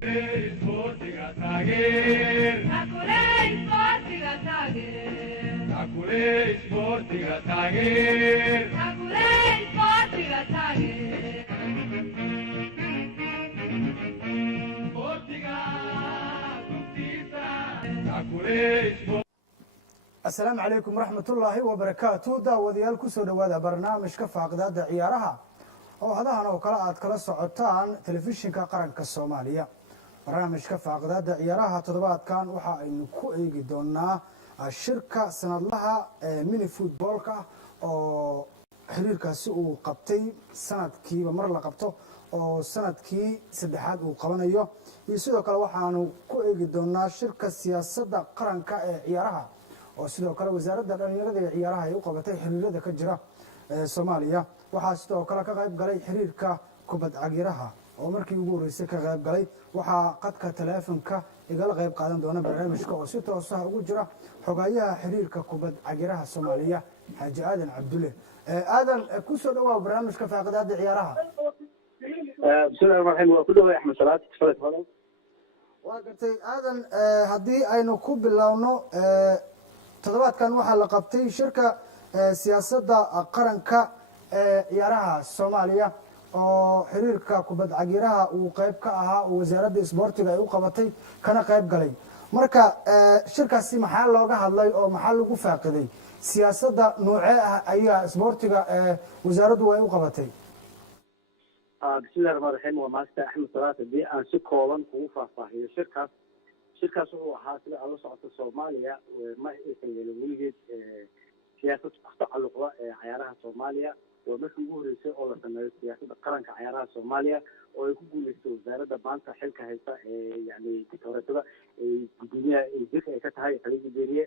Sportiga taageer. asalaamu calaykum waraxmatullaahi wabarakaatu daawadayaal kusoo dhowaada barnaamijka faaqidaada ciyaaraha oo hadahan oo kale aad kala socotaan telefishinka qaranka soomaaliya. barnaamijka faaqidaada ciyaaraha toddobaadkan waxa aynu ku eegi doonaa shirka sanadlaha ee mini footballka oo xiriirkaasi uu qabtay sanadkiiba mar la qabto oo sanadkii saddexaad uu qabanayo, iyo sidoo kale waxaanu ku eegi doonaa shirka siyaasadda qaranka ee ciyaaraha oo sidoo kale wasaaradda dhalinyarada ee ciyaaraha ay u qabatay xiriirada ka jira soomaaliya. waxaa sidoo kale ka qayb galay xiriirka kubad cagyaraha oo markii ugu horreysay ka qayb galay. waxaa qadka taleefonka igala qayb qaadan doona barnaamijka oo si toosaha ugu jira xogayaha xiriirka kubad cagyaraha soomaaliya xaaji aadan cabdulle. aadan kusoo dhawaa barnaamijka faaqidaada ciyaaraha. bismillahi rahmaan rahiim. waa ku dhaway axmed salaad. waa gartay aadan, haddii aynu ku bilowno toddobaadkan waxaa la qabtay shirka siyaasadda qaranka ee ciyaaraha soomaaliya oo xiriirka kubad cagyaraha uu qayb ka ahaa oo wasaaradda isboortiga ay u qabatay kana qayb galay. marka shirkaasi maxaa looga hadlay oo maxaa lagu faaqiday? siyaasadda noocee ah ayaa isboortiga wasaaraddu ay u qabatay? bismillahi rahmaan rahiim. waa maasta axmed salaad. haddii aan si kooban kugu faahfaahiyo shirkaas wuxuu ahaa sida aad la socoto soomaaliya ma aysan yeelin weligeed siyaasad ku tacalluqda ee cayaaraha soomaaliya. waa markii ugu horreysay oo la sameeyo siyaasadda qaranka cayaaraha soomaaliya oo ay ku guuleystay wasaaradda maanta xilka haysta ee yani diktatoriyada gudoomiyaha jirka ay ka tahay khaliija beeriye.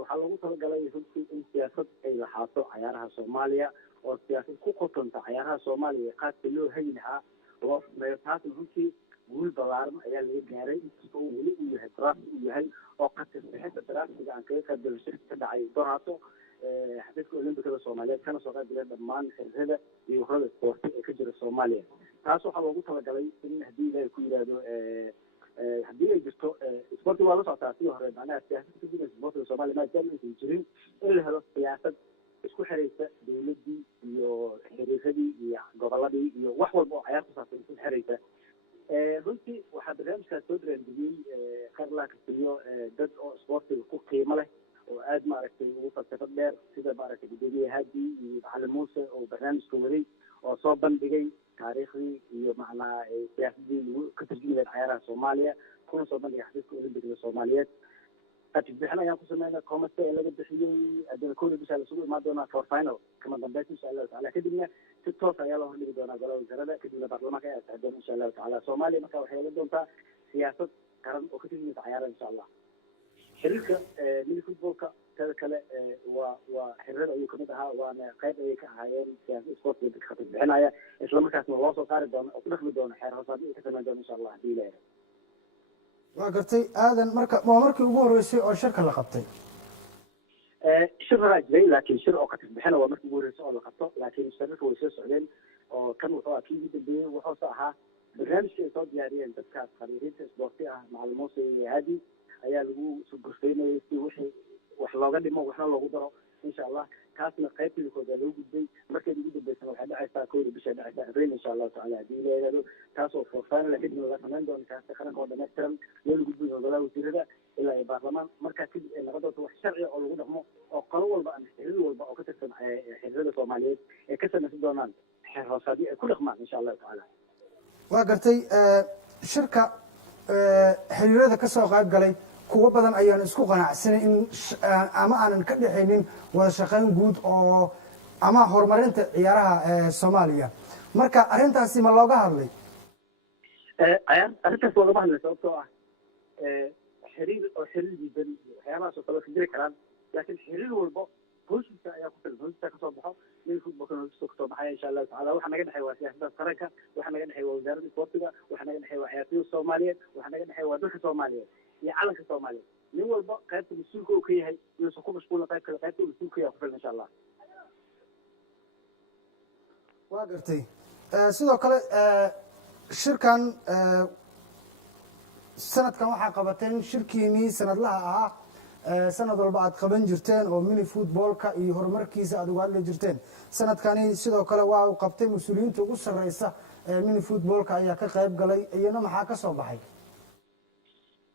waxaa loogu talagalay runtii in siyaasad ay lahaato cayaaraha soomaaliya oo siyaasad ku qotonta cayaaraha soomaaliya qaadka loo hagi lahaa loo sameeyo. taasna runtii guul balaaran ayaa laga gaaray, inkastoo weli uu yahay daraasi uu yahay oo qatisbixinta daraasiga aan kaga qaybgalay shirka ka dhacay doraato xafiiska olimbikada soomaaliyeed kana soo qayb galeen dhammaan xiriirada iyo ururada isboorti ee ka jira soomaaliya. taas waxaa loogu talagalay in haddii ilaahay ku yidhaahdo haddii ay jirto isboorti waa la socotaa sii hore macnaha siyaasad ka jira isboortiga soomaaliya maadaama aysan jirin in la helo siyaasad isku xiraysa dawladdii iyo xiriiradii iyo goboladii iyo wax walba oo cayaar ku saabsan isku xiraysa. runtii waxaa barnaamijkaas soo diraangeliyey qarlaa kasiyo dad oo isboortiga ku qiimo leh oo aad maaragtay ugu falsafad dheer sida maaragtay gudoomiye haadi iyo macalin muuse oo barnaamijka waday oo soo bandhigay taariikhdii iyo macnaa siyaasadii lagu ka tarjumi lahayd cayaaraha soomaaliya kuna soo bandhigay xafiiska olimbikada soomaaliyeed. bixin ayaan ku sameynay comase ee laga bixiyey haddana kowda bisha lasugu imaan doonaa for final kama dambeys insha allahu tacala. kadibna si toos ayaa loo hordhigi doonaa golaha wasaaradda, kadibna baarlamaanka ayaa saxi doona insha allahu tacala. soomaaliya marka waxay yeelan doontaa siyaasad qaran oo ka tarjumeysa cayaaraha insha allah. xiriirka mini footballka tada kale waa xiriirada ayuu kamid ahaa, waana qayb ayay ka ahaayeen siyaasada isboortiga dadka khatar bixinaya islamarkaasna loo soo saari doono oo ku dhaqmi doono xeer hoosaadii ay ka sameyn doono insha allah haddii ilaahay. waa gartay aadan, marka waa markii ugu horreysay oo shirka la qabtay? shir horaa jiray laakiin shir oo khatar bixina waa markii ugu horreysay oo la qabto, laakiin shirarka way soo socdeen oo kan wuxuu ahaa kii ugu dambeeyey. wuxuuse ahaa barnaamijkii ay soo diyaariyeen dadkaas khariiriinta isboorti ah macalin muuse iyo haadi ayaa lagu soo gorfeynayay si wixii wax looga dhimo waxna loogu daro insha allah. kaasna qaybteeda kood waa loo gudbay. markeeda ugu dambeysana waxay dhacaysaa kowda bisha dhacaysaa abriil insha allahu tacala haddii la yidhahdo. taas oo forfinal kadibna la samayn doono kaasta qaranka oo dhammaystiran loola gudbin doono golaha wasiirada ilaa iyo baarlamaan. markaa kadib ay noqon doonto wax sharciga oo lagu dhaqmo oo qolo walba ama xiriir walba oo ka tirsan xiriirada soomaaliyeed ay ka samaysan doonaan xeer hoosaadii ay ku dhaqmaan insha allahu tacala. waa gartay shirka xiriirada ka soo qayb galay kuwo badan ayaan isku qanacsanay in ama aanan ka dhexaynin wada shaqayn guud oo ama horumarinta ciyaaraha soomaaliya. marka arrintaasi ma looga hadlay? arrintaas loogama hadlay sababtoo ah xiriir diidan waxyaabahaas oo kale ka jiri karaan, laakiin xiriir walba hoostiisa ayaa ku filan, hoostiisa kasoo baxo mil footballkana hoostiisa kasoo baxaya insha allahu tacala. waxa naga dhexeeya waa siyaasadaas qaranka, waxa naga dhexeeya waa wasaaradda isboortiga, waxa naga dhexeeya waa ciyaartoyda soomaaliyeed, waxa naga dhexeeya waa dalka soomaaliyeed iyo calanka soomaaliyeed. nin walba qaybta mas-uulka uu ka yahay inuusan ku mashquulin qayb kale, qaybta mas-uulka ka yahay ku filan insha allah. waa gartay sidoo kale shirkan sanadkan waxaa qabateen shirkiinii sanadlaha ahaa sanad walba aad qaban jirteen oo mini footballka iyo horumarkiisa aad uga hadli jirteen sanadkani sidoo kale waa uu qabtay mas-uuliyiinta ugu sarreysa mini footballka ayaa ka qayb galay iyana maxaa ka soo baxay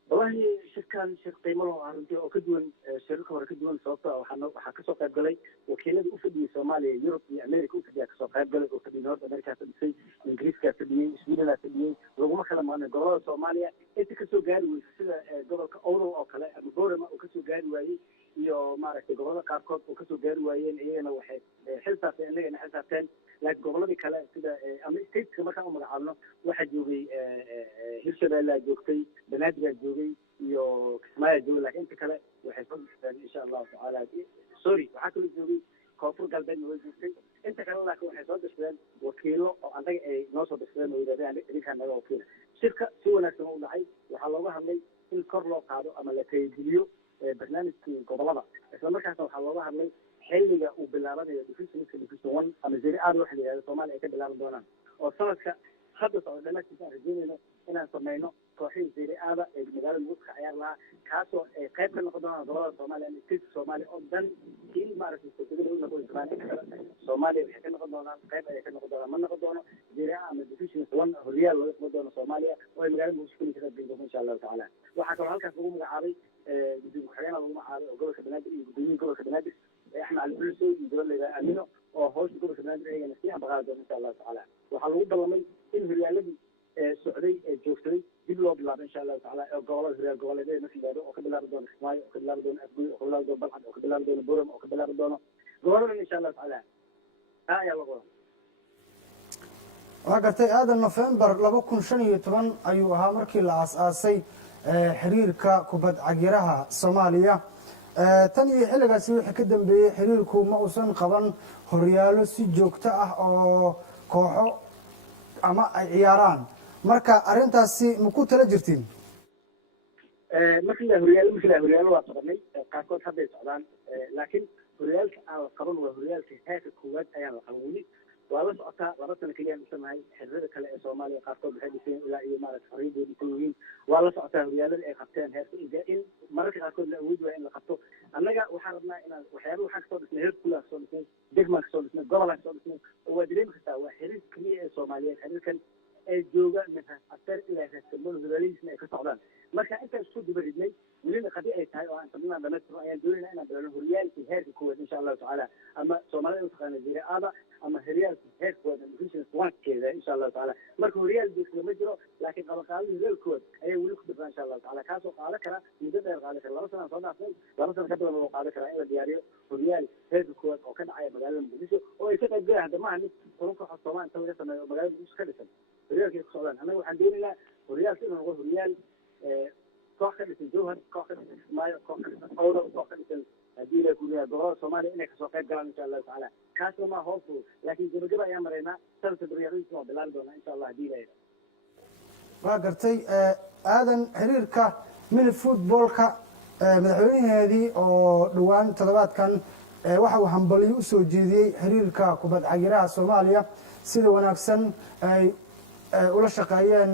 wallahi shirkan shir qiimo loo arrintii oo ka duwan shirarka hore ka duwan sababtoo waxaa kasoo qayb galay wakiilada u fadhiyey soomaaliya yurub iyo america u fadhiyaa kasoo qayb galay oo fadhiyey north america fadhisay ingiriiska fadhiyey swedena fadhiyey laguma kala maqnay gobolada soomaaliya inta kasoo gaari weysa sida gobolka owdow oo kale ama borama oo kasoo gaari waayey iyo maaragtay gobolada qaarkood oo kasoo gaari waayeen iyagana waxay xil saarteen inagana xil saarteen laakiin goboladii kale sida ama stateska markaan u magacaabno waxaa joogay hirshabeellea joogtay banaadir joogay iyo kismaayaa joogay laakiin inta kale waxay soo dhishteen insha allahu tacaala sorry waxaa kaloo joogay koonfur galbeedna way joogtay inta kale laakiin waxay soo dhishteen wakiilo oo annaga ay noo soo dhishteen oo yidhahdeen idinkaa naga wakiila shirka si wanaagsan u dhacay waxaa looga hadlay in kor loo qaado ama la tayageliyo barnaamijkii gobolada isla markaasna waxaa looga hadlay xilliga uu bilaabanayo division one ama zeri aad waxa la yidhahdo soomaaliya ay ka bilaaban doonaan oo sanadka hadda socdo dhammaadkiisa aan rajeynayno inaan samayno kooxihii zeri aada ee magaalada muqdisho ciyaar lahaa kaasoo ay qayb ka noqon doonaan gobolada soomaaliya ama stateska soomaaliya oo dhan kii maaragtay suurtagala u noqon jiraan inta kale soomaaliya waxay ka noqon doonaan qayb ayay ka noqon doonaan ma noqon doono zeri a ama division one horyaal laga qaban doono soomaaliya oo ay magaalada muqdisho kuli ka qayb doonto insha allahu tacaala waxaa kaloo halkaas lagu magacaabay gudoomiye ku-xigeenka lagu magacaabay oo gobolka banaadir iyo gudoomiyihii gobolka banaadir axmed cali xuliso iyo gabadh layidhaha amino oo hawsha gobolka banaadir ayagana sii ambaqaadi doona insha allahu tacaala waxaa lagu ballamay in horyaaladii socday ee joogsaday dib loo bilaabo insha allahu tacaala oo gobolada horyaal goboleedyada marka yidhahdo oo ka bilaabi doona kismaayo oo ka bilaabi doona afgoy oo ka bilaabi doona balcad oo ka bilaabi doona boram oo ka bilaabi doona goboladan insha allahu tacaala taa ayaa lagu wadaa waxaa gartay aadan November 2015 ayuu ahaa markii la aasaasay xiriirka kubad cagiraha Soomaaliya tan iyo xilligaasi wixii ka dambeeyay xiriirku ma uusan qaban horyaalo si joogto ah oo kooxo ama ay ciyaaraan marka arintaasi ma ku tala jirtiin markii la horyaalo waa qabanay qaarkood hadday socdaan laakiin horyaalka aan la qaban waa horyaalka heerka koowaad ayaan la qaban weli waa la socotaa 2 sano kaliya dhisanahay xiriirada kale ee Soomaaliya qaarkood waxay dhiseen ilaa iyo maaragtay xorriyadooda dhisan yihiin waa la socotaa horyaalada ay qabteen heerka in mararka qaarkood la awoodi waayo in la qabto annaga waxaan rabnaa inaan waxyaaba waxaan kasoo dhisnay heer kula kasoo dhisnay degmaan kasoo dhisnay gobolaa kasoo dhisnay oo waa dareemi kartaa waa xiriir keliya ee Soomaaliyeed xiriirkan ay jooga mintaas after ilaa reeskamada horyaaladiisna ay ka socdaan marka intaan isku dubaridnay welina haddii ay tahay oo aan sabnaa dhamaystiro ayaan doonaynaa inaan bilowno horyaalkii heerka koowaad insha allahu tacaala ama soomaalida utaqaana zeri aada ama horyaalkii heerka koowaad ama division one-keeda insha allahu tacaala marka horyaal joogsiga ma jiro laakiin qabanqaabada horyaalka koowaad ayaa weli ku dhibaa insha allahu tacaala kaasoo qaada kara muddo dheer qaada kara 2 sano soo dhaafnay 2 sano ka badan loo qaada karaa in la diyaariyo horyaal heerka koowaad oo ka dhacaya magaalada muqdisho oo ay ka qayb galaan hadda maaha mid toban kooxood Soomaaliya inta laga sameeyo magaalada muqdisho ka dhisan horyaalkay ku socdaan annaga waxaan doonaynaa horyaalka inuu noqdo horyaal koox ka dhisan jowhar koox ka dhisan kismaayo koox ka dhisan owdow koox ka dhisan haddii la guriyaa gobolada Soomaaliya inay kasoo qayb galaan insha allahu tacaala kaasna maa hoosu laakiin gabagaba ayaan maraynaa sanadka baryaaqadiisa waa bilaabi doonaa insha allah haddii la waa gartay aadan xiriirka mini footballka madaxweynaheedii oo dhowaan toddobaadkan waxa uu hambaliyo u soo jeediyey xiriirka kubad cagiraha Soomaaliya sida wanaagsan ay ula shaqeeyeen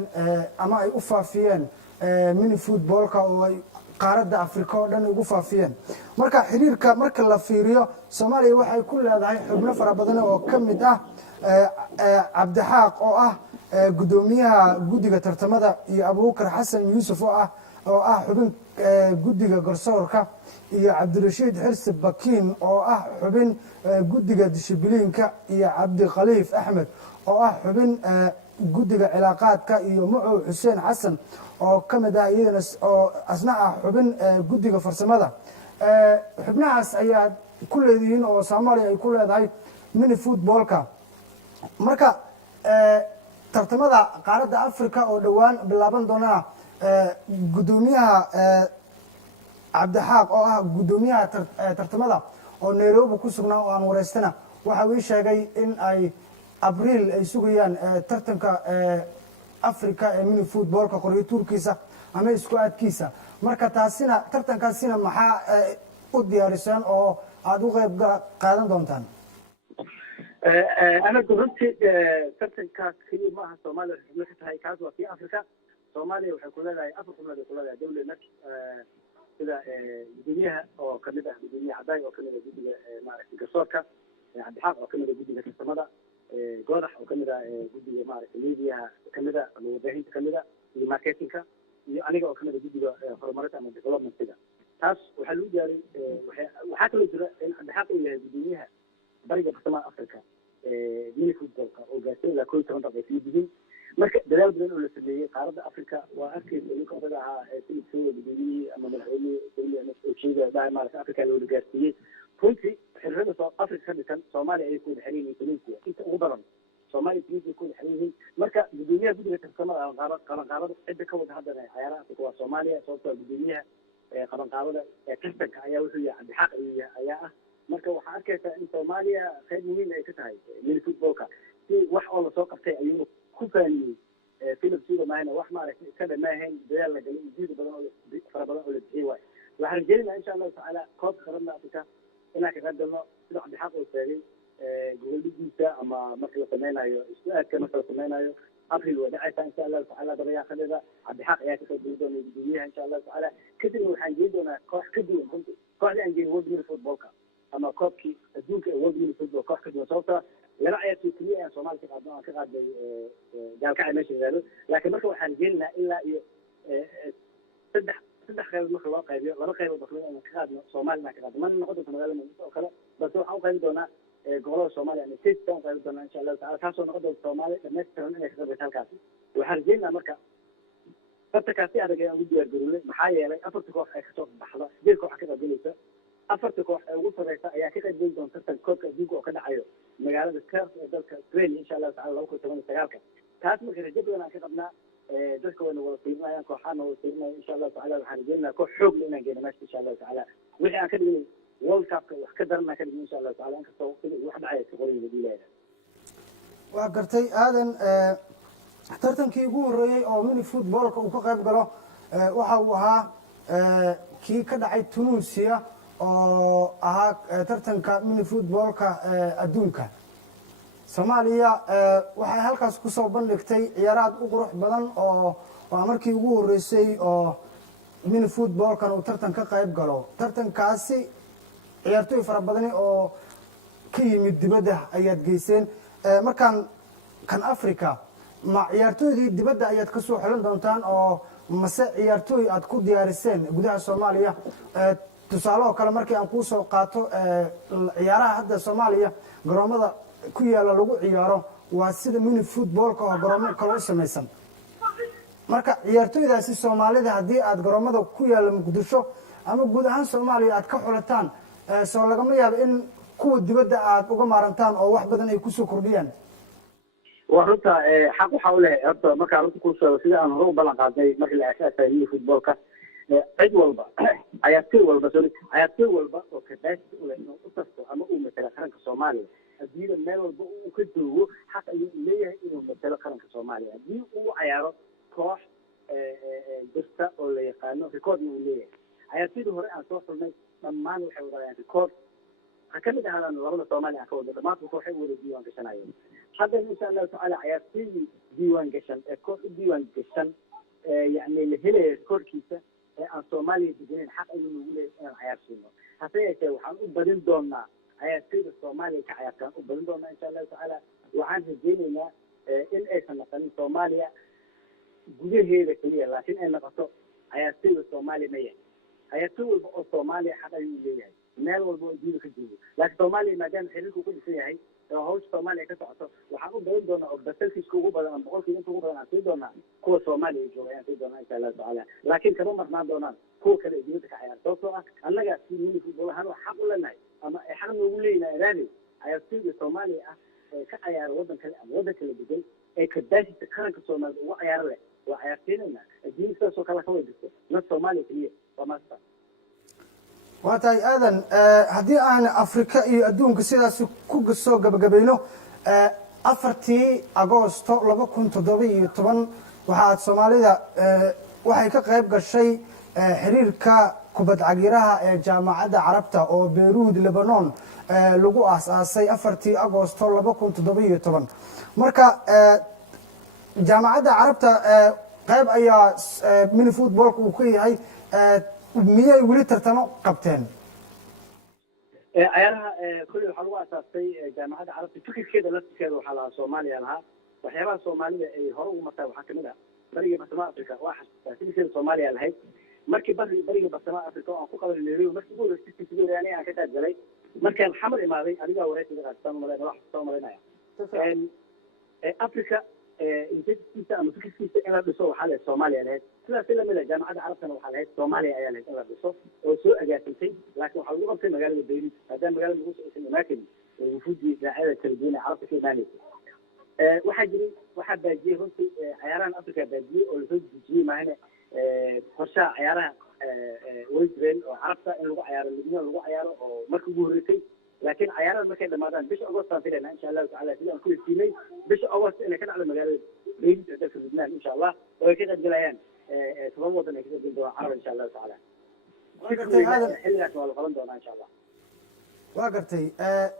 ama ay u faafiyeen mini footballka oo ay qaaradda Afrika oo dhan ugu faafiyeen marka xiriirka marka la fiiriyo Soomaaliya waxay ku leedahay xubno fara badan oo kamid ah Cabdixaaq oo ah gudoomiyaha guddiga tartamada iyo Abuukar Xasan Yuusuf oo ah xubin guddiga garsoorka iyo Cabdirashiid Xirsi Bakiin oo ah xubin guddiga dishibiliinka iyo Cabdi Khaliif Axmed oo ah xubin guddiga cilaaqaadka iyo Muxuu Xuseen Xasan oo kamid ah iyadana oo asna ah xubin guddiga farsamada xubnahaas ayaa ku leeyihiin oo Soomaaliya ay ku leedahay mini footballka marka tartamada qaaradda Afrika oo dhawaan bilaaban doona gudoomiyaha Cabdixaaq oo ah gudoomiyaha tartamada oo Nairobi ku sugnaa oo aan wareystana waxa uu sheegay in ay Abriil ay sugayaan tartanka Afrika ee mini footballka qoryo turkiisa ama isku aadkiisa marka taasina tartankaasina maxaa u diyaariseen oo aad u qayb qaadan doontaan أنا قررت ترتن كاس كي ما هالصومال اللي كتاي كاس وفي أفريقيا soomaaliya waxay ku leedahay afar xubnood ay ku leedahay dawladnad sida gudoomiyaha oo kamid ah gudoomiyaha cadaan oo kamid ah guddiga maaragtay garsoorka cabdixaaq oo kamid ah guddiga farsamada goodax oo kamid ah guddiga maaragtay meediyaha kamid ah ama warbaahinta kamid ah iyo marketingka iyo aniga oo kamid ah guddiga horumarinta ama developmentiga taas waxaa lagu gaaray waxaa kaloo jira in cabdixaaq uu yahay gudoomiyaha bariga bartamaha africa mini footballka oo gaartay ilaa 11 daqiiqo ay sii digin marka dadaal badan oo la sameeyey qaaradda africa waa arkaysa ninka odaga ahaa filipsooda gudoomiyihii ama madaxweyne ujeeda dhaha maaragta africa loola gaarsiiyey runtii xiriirada south africa ka dhisan soomaaliya ayay ku wada xiran yihiin tunisia inta ugu badan soomaaliya tunisia ku wada xiran yihiin marka gudoomiyaha guddiga tartamada qabanqaabada cidda ka wada haddana cayaaraha africa waa soomaaliya sababtoo gudoomiyaha qabanqaabada tartanka ayaa wuxuu yahay cabdixaaq ayaa ah marka waxaa arkaysaa in soomaaliya qayb muhiim ay ka tahay mini footballka si wax oo lasoo qabtay ayuu ku faaniyey philip suda maahayna wax maaragtay iska dhamaahayn dadaal la galay ujeeda badan oo fara badan oo la bixiyey waayo waxaan rajeynaa insha allahu tacaala koobka qaranka afrika inaan ka qayb galno sida cabdixaaq oo sheegay goboldhigiisa ama marka la sameynayo isku-aadka marka la sameynayo april waa dhacaysaa insha allahu tacaala dabayaaqadeeda cabdixaaq ayaa ka qayb geli doona gudoomiyaha insha allahu tacaala kadibna waxaan geyn doonaa koox ka duwan runti kooxdii aan geyn world mini footballka ama koobkii adduunka ee world mini football koox ka duwan sababta laba ciyaartoy keliya ayaan soomaali ka qaadno aan ka qaadnay gaalkacay meesha yidhaahdo laakiin marka waxaan geeninaa ilaa iyo saddex qaybood marka loo qaybiyo laba qaybood bakmid aan ka qaadno soomaali inaan ka qaadno mana noqon doonto magaalada muqdisho oo kale balse waxaan u qaybi doonaa gobolada soomaaliya ama states aan qaybi doonaa insha allahu tacala taasoo noqon doonto soomaali dhammaystiran inay ka qaybgato halkaasi waxaan rajeynaa marka tartankaasi adag ayaan ugu diyaar garownay maxaa yeelay afarta koox ay kasoo baxda sideed koox ka qaybgalaysa afarta koox ee ugu sareysa ayaa ka qayb geli doonta tartanka koobka adduunka oo ka dhacayo magaalada Perth ee dalka Australia insha Allah taala 2019 taas marka rajo badan aan ka qabnaa dadka wana wada fiirinayaan kooxaana wada fiirinayaan insha Allah taala waxaan rajaynayaa koox xoog leh inaan geeno meesha insha Allah taala wixii aan ka dhignay World Cup wax ka daran ka dhignay insha Allah taala inkastoo waqtiga wax dhacay ka qorayay diilayda waa gartay aadan tartankii ugu horeeyay oo mini footballka uu ka qayb galo waxa uu ahaa kii ka dhacay Tunisia oo ahaa tartanka mini footballka adduunka Soomaaliya waxay halkaas ku soo bandhigtay ciyaaraad u qurux badan oo markii ugu horeysay oo mini footballkan uu tartan ka qayb galo tartankaasi ciyaartoy fara badan oo ka yimid dibadda ayaad geyseen markaan kan Africa ma ciyaartoydii dibadda ayaad ka soo xelan doontaan oo mase ciyaartoy aad ku diyaariseen gudaha Soomaaliya tusaale oo kale markii aan ku soo qaato ciyaaraha hadda Soomaaliya garoomada ku yaala lagu ciyaaro waa sida mini footballka oo garoomo kale u samaysan marka ciyaartoydaasi Soomaalida haddii aad garoomada ku yaala Muqdisho ama guud ahaan Soomaaliya aad ka xulataan soo lagama yaabo in kuwa dibadda aad uga maarantaan oo wax badan ay ku soo kordhiyaan ورنتا حق حوله هرتا marka runta ku soo sida aan hore u balan qaaday markii la aasaasay footballka cid walba ciyaartoy walba oo ka daacad u leh inuu u tarto ama uu matala qaranka Soomaaliya hadii meel walba uu ka joogo xaq ayuu leeyahay inuu matala qaranka Soomaaliya hadii uu ciyaaro koox jirta oo la yaqaano record uu leeyahay ciyaartoyda hore aan soo xulnay dhammaan waxay wadayaan record kamid ahaan labada Soomaaliya ka wada dhamaad waxay wada diiwaan gashanayeen hadda insha Allah taala ciyaartoyda diiwaan gashan ee koox diiwaan gashan يعني اللي هنا كوركيسة عن صوماليا بجنين حق إنه نقول عيار سينو حتى وحن أبدين دونا عيار سيد الصومالي كعيار كان أبدين دونا إن شاء الله تعالى وعن الجنينة إن إيش نقول صوماليا جزء هذا كلية لكن أنا قصو عيار سيد الصومالي مية عيار سيد الصومالي حق إنه ليه مال والبودين في الجنة لكن صومالي ما دام حريقه كل شيء هي هوش Soomaaliya ka socoto waxaan u badan doonaa oo basalkiis ugu badan boqolkiiba ugu badan aan doonaa kuwa Soomaaliya jooga aan doonaa insha Allah taala laakiin kama marnaan doonaan kuwa kale dibadda ka ciyaar sababtoo ah annaga si mini football ahaan wax xaq u leenahay ama xaq noogu leeyahay raadi ciyaartoyda Soomaaliya ah ka ciyaar wadan kale ama wadan kale degan ee ka daashita qaranka Soomaaliya ugu ciyaar leh waa ciyaartoyna diinta soo kala ka wajibto na Soomaaliya kaliya waa maasta waatay aadan haddii aan Afrika iyo adduunka sidaas ku soo gabagabayno 4 Agoosto 2017 waxaad Soomaalida waxay ka qayb gashay xiriirka kubad cagiraha ee jaamacadda Carabta oo Beirut Lebanon lagu aasaasay 4 Agoosto 2017 marka jaamacadda Carabta qayb ayaa mini footballka uu ka yahay miyay weli tartamo qabteen ciyaaraha kulli waxaa lagu asaastay jaamacadda carabta fikirkeeda laftirkeeda waxaa lahaa soomaaliya lahaa waxyaabaha soomaalida ay hore ugu martaa waxaa kamid ah bariga bartamaha africa waa xasuustaa fikirkeeda soomaaliya lahayd markii bariga bartamaha africa oo aan ku qaban nairobi markii ugu horreysay fikirkeeda aniga aan ka qayb galay markaan xamar imaaday adigaa wareysiga qaastaan umalayna wax soo malaynaya africa intiisa ama fikirkiisa in la dhiso waxaa lahayd soomaaliya lahayd sidaas lamid ah jaamacadda carabtana waxaa lahayd soomaaliya ayaa lahayd in la dhiso oo soo agaasintay laakiin waxaa lagu qabtay magaalada beirut maadaama magaalada lagu socosay imaakin wufuudii dhinacyada kala duwan ee carabta ka imaanaysa waxaa baajiyey runtii ciyaarahan africa baajiyey oo lasoo dejiyey maahane qorshaha ciyaaraha way jireen oo carabta in lagu ciyaaro libnaan lagu ciyaaro oo marka ugu horreysay laakiin ciyaaraha markay dhamaadaan bisha agost aan filaynaa insha allahu tacala sidii aan ku heshiinay bisha agost inay ka dhacdo magaalada beirut ee dalka libnaan insha allah oo ay ka qaybgalayaan 7 wadan ay ka qaybgali doonaan carab insha allahu tacala xilligaas waa la qaban doonaa insha allah waa gartay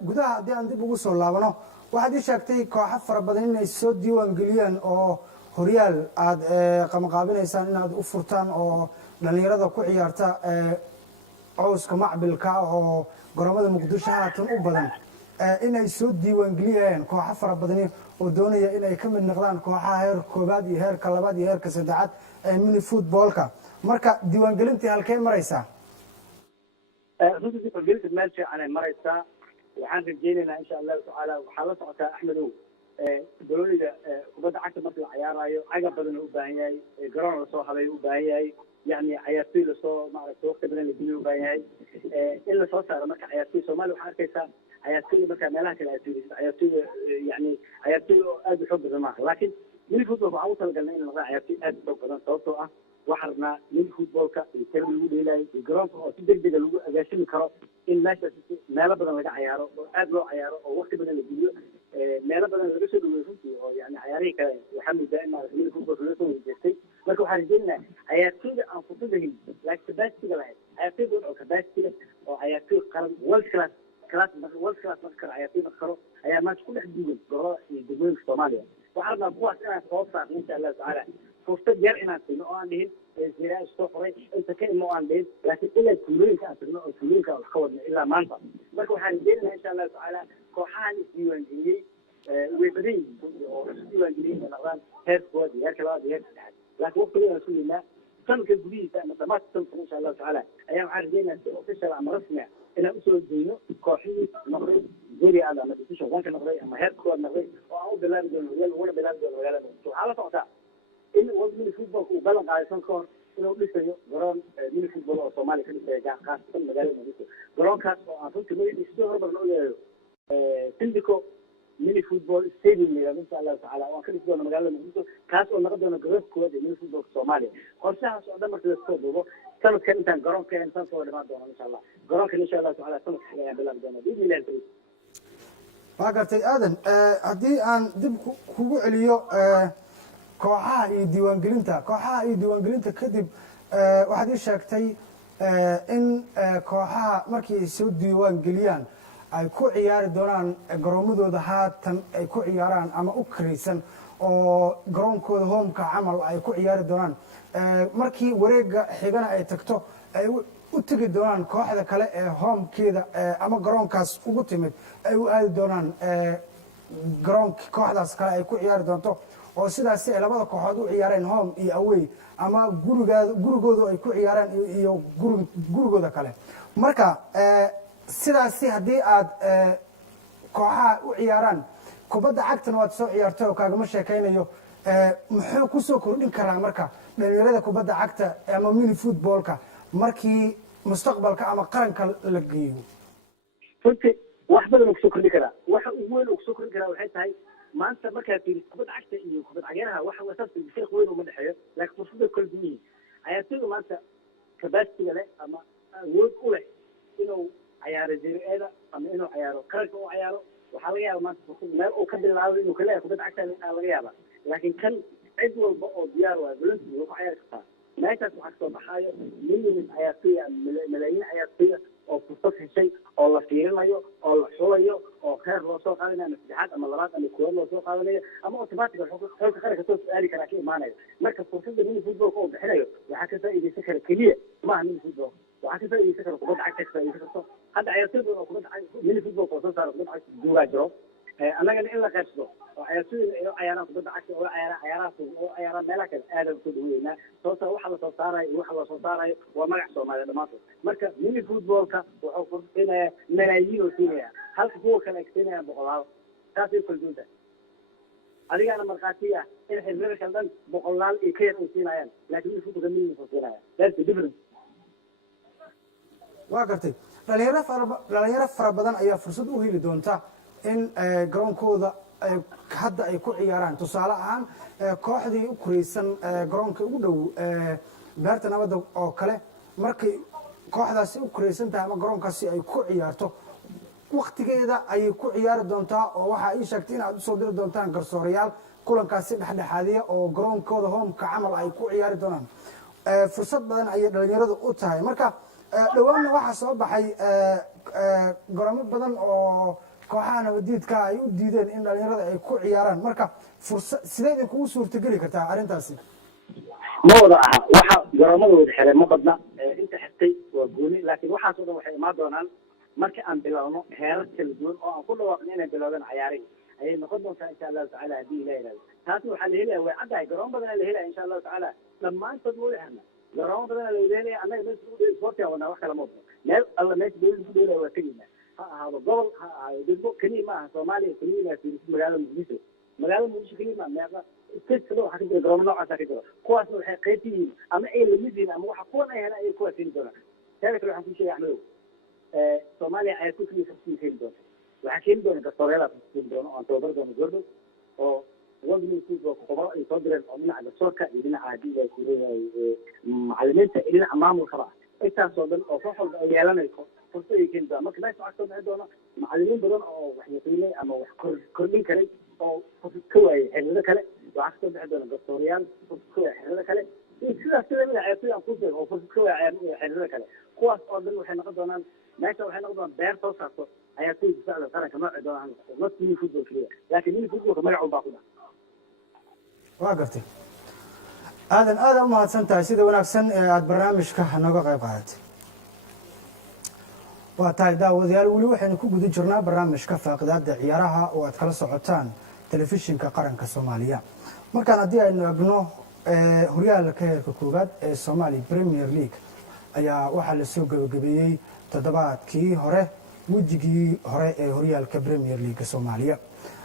gudaha haddii aan dib ugu soo laabano waxaad ii sheegtay kooxo fara badan inay soo diiwaan geliyeen oo horyaal aad qamaqaabinaysaan inaad u furtaan oo dhalinyarada ku ciyaarta cowska macbilka oo garoomada muqdisho haatan u badan inay soo diiwaan geliyeen kooxo fara badani oo doonaya inay ka mid noqdaan kooxaha heer koobaad iyo heerka labaad iyo heerka saddexaad ee mini footballka marka diiwaangelintii halkee maraysaa runtii diiwaangelinta meel fiican ay maraysaa waxaan rajaynaynaa insha allahu tacaala waxaa la socotaa axmedow gololida kubadda cagta marka la ciyaarayo cagab badan u baahan yahay garoon lasoo habeeyo u baahan yahay yani ciyaartoy lasoo maaragtay waqti badan la geliyo u baahan yahay in lasoo saaro marka ciyaartoy soomaaliya waxaa arkaysaa ciyaartoyda markaa meelaha kale aad fiirisid ciyaartoyda yani ciyaartoy oo aad u xoog badan maaha laakiin mini football waxaan u talagalnay in noqdaan ciyaartoy aad u xoog badan sababtoo ah waxaan rabnaa mini footballka iyo terbi lagu dheelaayo iyo garoonka oo si degdega lagu agaasimi karo in meeshaas meelo badan laga ciyaaro oo aad loo ciyaaro oo waqti badan la geliyo meelo badan laga soo dhaweeyo runtii oo yani ciyaarihii kale waxaa moodaa in maarata mini footballka laga soo weyjeestay marka waxaan rajaynaynaa ciyaartoyda aan fursad lahayn laakiin capacity-ga lahayd ciyaartoy badan oo capacity-ga oo ciyaartoy qaran world class world class marka kale ciyaartoy marka karo ayaa maanta ku dhex duugan gobolada iyo degmooyinka soomaaliya waxaan rabnaa kuwaas inaan soo saarno insha allahu tacaala fursad yar inaan siino oo aan dhihin jiraa soo qoray inta ka imo aan dhihin laakiin ilaa tuulooyinka aan tagno oo tuulooyinka wax ka wadno ilaa maanta marka waxaan rajaynaynaa insha allahu tacaala kooxahan isdiiwaangeliyey way badan yihiin oo isdiiwaangeliyey inay noqdaan heer koowaad iyo heerka labaad iyo heerka saddexaad laakiin waqtiga aan sugaynaa sanadka gudihiisa ama dhamaadka sanadka insha allahu tacaala ayaa waxaan rajaynayaa si official ama rasmi ah inaan usoo dayno kooxihii noqday serie A ama division 1 ka noqday ama heer koowaad noqday oo aan u bilaabi doono horyal uguna bilaabi doono magaalada muqdisho waxaa la socotaa in world mini footballka uu ballan qaadaysan ka hor inuu dhisayo garoon mini football oo soomaaliya ka dhisaya khaasatan magaalada muqdisho garoonkaas oo aan runtii magaciisa si hormar loo yeeyo sindico mini football stadium la yidhahdo insha allahu tacaala waan ka dhisi doona magaalada muqdisho kaas oo noqon doona garoonka koowaad ee mini footballka soomaaliya qorshahaas oo dhan marka lasoo duubo sanadkan intaan garoonka keen sanadka waa dhimaan doona insha allah garoonkan insha allahu tacaala sanadka xigay ayaan bilaabi doona biidni illahi alkariim waa gartay aadan haddii aan dib kugu celiyo kooxaha iyo diiwaangelinta kadib waxaad ii sheegtay in kooxaha markii ay soo diiwaan geliyaan ay ku ciyaari doonaan garoomadooda haatan ay ku ciyaaraan ama u karaysan oo garoonkooda hoomka camal ay ku ciyaari doonaan markii wareega xigana ay tagto ay u tegi doonaan kooxda kale ee hoomkeeda ama garoonkaas ugu timid ay u aadi doonaan garoonka kooxdaas kale ay ku ciyaari doonto oo sidaasi ay labada kooxood u ciyaareen home iyo away ama gurigooda ay ku ciyaaraan iyo gurigooda kale marka sidaasi haddii aad kooxaha u ciyaaraan kubadda cagtana waad soo ciyaartay oo kaagama sheekaynayo muxuu kusoo kordhin karaa marka dhalinyarada kubadda cagta ama mini footballka markii mustaqbalka ama qaranka la geeyo runtii wax badan uu kusoo kordhin karaa waxa ugu weyn uu kusoo kordhin karaa waxay tahay maanta markaad fiiriso kubadda cagta iyo kubadda cageenaha waxa wasaasi farq weyn uma dhexeeyo laakiin fursada kala duwan yihiin ciyaartoyda maanta capacity leh ama awood u leh inuu ciyaaro jireeda ama inuu ciyaaro qaranka u ciyaaro waxaa laga yaaba maanta fursad meel uu ka bilaabo inuu kaleeyahay kubadda cagta laga yaaba laakiin kan cid walba oo diyaar waa bulanti waa ku ciyaari kartaa meeshaas waxaa kasoo baxaayo millions ciyaartooy malaayiin ciyaartooy oo fursad heshay oo la fiirinayo oo la xulayo oo heer loo soo qaadanayo ama saddexaad ama labaad ama koowaad loo soo qaadanayo ama automatic xulka qaranka soo su-aali karaa ka imaanayo marka fursadda mini footballka uu bixinayo waxaa ka faa'iidaysan kara keliya maaha mini football waxaa ka faa'iidaysan kara kubadda cagta ka faa'iidaysan karto hadda ciyaartooy badan oo kubadda cagta mini footballka oo soo saara kubadda cagta duugaa jiro annagana in la qaybsado oo ciyaartooyda ay u cayaaraan kubadda cagta oo cayaaraan meelaha kale aadaan soo dhaweynaa sababta waxa la soo saarayo iyo waxa la soo saarayo waa magac Soomaaliya dhamaantood marka mini footballka wuxuu fursinayaa malaayiin oo siinaya halka kuwa kale ay siinayaan boqolaal taasay kala duwan tahay adigana markhaati ah in xirmada kale dhan boqolaal iyo ka yar ay siinayaan laakiin mini footballka millions oo siinaya that's the difference waa gartay dhalinyaro fara badan ayaa fursad u heli doonta in garoonkooda hadda ay ku ciyaaraan tusaale ahaan kooxdii u kuraysan garoonka ugu dhow beerta nabadda oo kale markay kooxdaasi u kuraysan tahay ama garoonkaasi ay ku ciyaarto waktigeeda ayay ku ciyaari doontaa oo waxaa ii sheegtay in aad usoo diri doontaan garsoorayaal kulankaasi dhexdhexaadiya oo garoonkooda hoomka camal ay ku ciyaari doonaan fursad badan ayay dhalinyaradu u tahay marka dhawaanna waxaa soo baxay garoomo badan oo kooxaha nabadiidka ay u diideen in dhalinyarada ay ku ciyaaraan marka sideed ay kugu suurtageli kartaa arrintaasi ma wada aha waxa garoomada wada xiray ma badna inta xirtay waa gooni laakiin waxaasoo dhan waxay imaan doonaan marka aan bilowno heerar kala duwan oo aan ku dhawaaqno inay bilowdaan cayaaray ayay noqon doontaa insha allahu tacaala haddii ilaah yidhahdo taasi waxaa la helaya way caddahay garoomo badan la helaya insha allahu tacaala dhammaantood ma wada xirna garoomo badan la helaya annaga meesha ugu dheeli sportia wadnaa wax kala ma wado meel alla meesha dowladda ku dheelaya waa tegaynaa ha ahaado gobol ha ahaado degmo keliya ma aha soomaaliya keliya inaa fiirisid magaalada muqdisho keliya ma meeqa state kale waxaa ka jira garoomo noocaasa ka jiro kuwaasna waxay qayb ka yihiin ama ay lamid yihiin ama waxa kuwan ay helaan ayay kuwaas heli doonaan teeda kale waxaan ku sheegay axmedow soomaaliya ayaa ku keliya fursadii keeni doonta waxaa keeni doona garsooreyadaa fursad keeni doona oo aan tababar doono gordhow oo wadni footballka khubaro ay soo direen oo dhinaca garsoorka iyo dhinaca haddii ay ku leeyahay macallimiinta iyo dhinaca maamulkaba ah intaasoo dhan oo koox walba ay yeelanayso fursad ay keeni doonaan marka meesha waxaa kasoo bixi doona macallimiin badan oo wax yaqiinay ama wax kordhin karay oo fursad ka waayay xirrado kale waxaa kasoo bixi doona garsoorayaal fursad ka waayay xirrado kale iyo sidaas sida mida ciyaartooy aan ku sheego oo fursad ka waayay xirrado kale kuwaas oo dhan waxay noqon doonaan meesha waxay noqon doonaan beer soo saarto ciyaartooy difaaca qaranka noocay doonaan not mini football keliya laakiin mini footballka magac un baa ku dhaca waa gartay aada u mahadsan tahay sida wanaagsan ee aada barnaamijka nooga qayb qaadatay waa tahay daawadayaal weli waxaynu ku guda jirnaa barnaamijka faaqidaada ciyaaraha oo aad kala socotaan telefishinka qaranka soomaaliya markaan haddii aynu egno horyaalka heerka koowaad ee Somali Premier League ayaa waxaa la soo gabagabeeyey toddobaadkii hore wejigii hore ee horyaalka Premier League Soomaaliya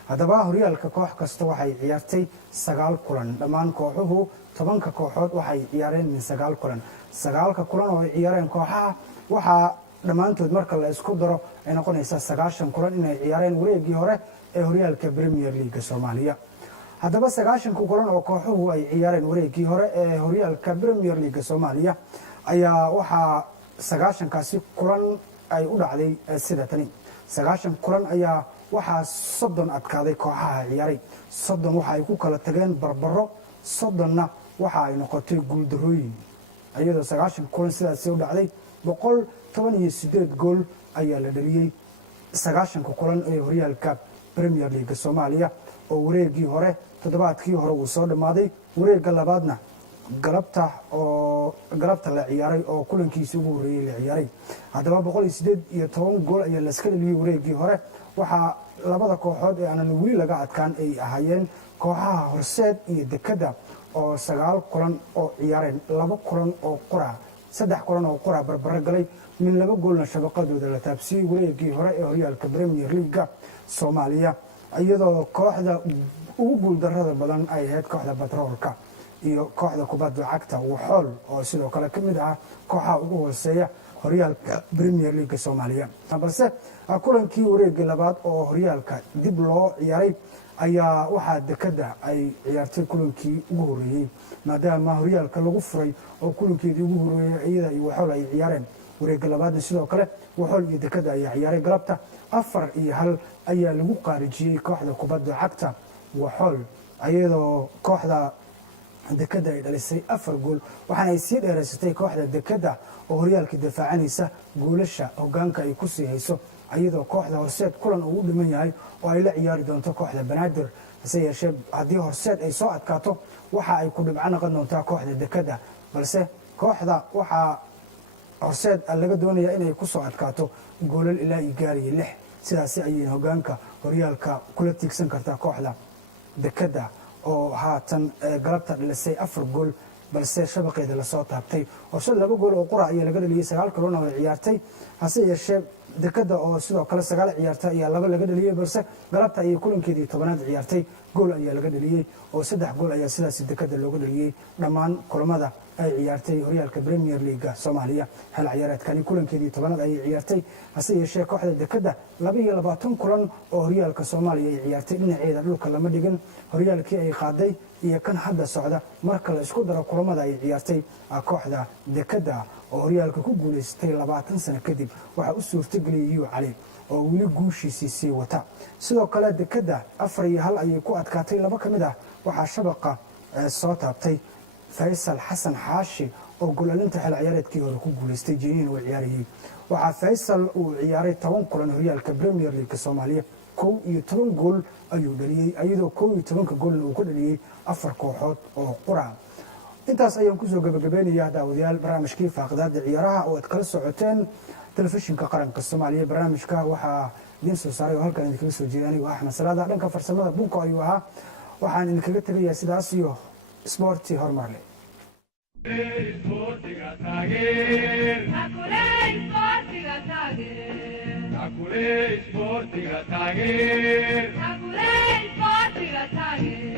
haddaba horyaalka koox kasta waxay ciyaartay 9 kulan dhammaan kooxuhu 10 kooxood waxay ciyaareen min 9 kulan 9 kulan oo ay ciyaareen kooxaha waxaa dhammaantood marka la isku daro ay noqonaysaa 9 kulan inay ciyaareen wareegii hore ee horyaalka Premier League Soomaaliya haddaba 9 kulan oo kooxuhu ay ciyaareen wareegii hore ee horyaalka Premier League Soomaaliya ayaa waxaa 9kaasi kulan ay u dhacday sida tani 9 kulan ayaa waxaa 30 adkaaday kooxaha ciyaaray 30 waxa ay ku kala tageen barbaro 30na waxa ay noqotay guuldarooyin iyadoo 9 kulan sidaas u dhacday 118 gool ayaa la dhaliyay 9 kulan ee horyaalka Premier League Soomaaliya oo wareegii hore toddobaadkii hore uu soo dhamaaday wareegga labaadna galabta la ciyaaray oo kulankiisa ugu horeeyay la ciyaaray haddaba 118 gool ayaa la iska dhaliyay wareegii hore waxaa labada kooxood ee aanan weli laga adkaan ay ahaayeen kooxaha Horseed iyo Dekada oo 9 kulan oo ciyaareen 2 kulan oo qura 3 kulan oo qura barbaro galay min 2 goolna shabaqadooda la taabsiyay wareegii hore ee horyaalka Premier League Soomaaliya iyadoo kooxda ugu guuldarrada badan ay ahayd kooxda Batroolka iyo kooxda kubadda cagta Waxool oo sidoo kale ka mid ah kooxaha ugu hooseeya horyaalka Premier League Soomaaliya balse kulankii wareegga labaad oo horyaalka dib loo ciyaaray ayaa waxaa Dekada ay ciyaartay kulankii ugu horeeyay maadaama horyaalka lagu furay oo kulankeedii ugu horeeyay iyada iyo Waxool ay ciyaareen wareegga labaadna sidoo kale Waxool iyo Dekada ayaa ciyaaray galabta 4-1 ayaa lagu qaarijiyay kooxda kubadda cagta Waxool iyadoo kooxda dekada ay dhalisay 4 gool waxaana ay sii dheeraysatay kooxda dekada oo horyaalka difaacanaysa goolasha hogaanka ay ku sii hayso iyadoo kooxda Horseed kulan uu dhiman yahay oo ay la ciyaari doonto kooxda Banaadir hase yeeshee haddii Horseed ay soo adkaato waxa ay ku dhibco noqon doontaa kooxda dekada balse kooxda waxa Horseed laga doonayaa inay ku soo adkaato goolal ilaa iyo gaariyo 6 sidaas ayay hogaanka horyaalka kula tiigsan kartaa kooxda dekada oo haatan galabta dhalisay 4 gool balse shabaqeeda la soo taabtay Horseed 2 gool oo qura ayaa laga dhaliyay 9 kulan oo ciyaartay hase yeeshee dekada oo sidoo kale 9 ciyaartay ayaa 2 laga dhaliyay balse galabta ay kulankeedii 10aad ciyaartay gool ayaa laga dhaliyay oo 3 gool ayaa sidaas dekada looga dhaliyay dhammaan kulamada ay ciyaartay horyaalka Premier League Soomaaliya hal ciyaareedkani kulankeedii 10aad ay ciyaartay hase yeeshee kooxda dekada 22 kulan oo horyaalka Soomaaliya ay ciyaartay dhinaceeda dhulka lama dhigin horyaalkii ay qaaday iyo kan hadda socda marka la isku daro kulamada ay ciyaartay kooxda dekada oo horyaalka ku guuleystay 20 sano kadib waxa u suurtageliyay Cali oo wili guushiisii sii wata sidoo kale dekada 4-1 ayay ku adkaatay laba kamid ah waxa shabaqa soo taabtay Faysal Xasan Xaashi oo goolalinta xil ciyaareedkii hore ku guuleystay Jeenin oo ciyaarayay waxa Faysal uu ciyaaray 10 kulan horyaalka Premier League Soomaaliya 11 gool ayuu dhaliyay iyadoo 11 goolna uu ku dhaliyay 4 kooxood oo qura intaas ayaan ku soo gabagabeynayaa daawadayaal barnaamijkii faaqadaada ciyaaraha oo aad kala socoteen telefishinka qaranka Soomaaliya barnaamijka waxa idin soo saaray oo halkan idinkaga soo jeediyay anigu Axmed Salaada dhanka farsamada bunko ayuu ahaa waxaan idinkaga tagayaa sidaas iyo sporti hormarle Sportiga taageer Sportiga taageer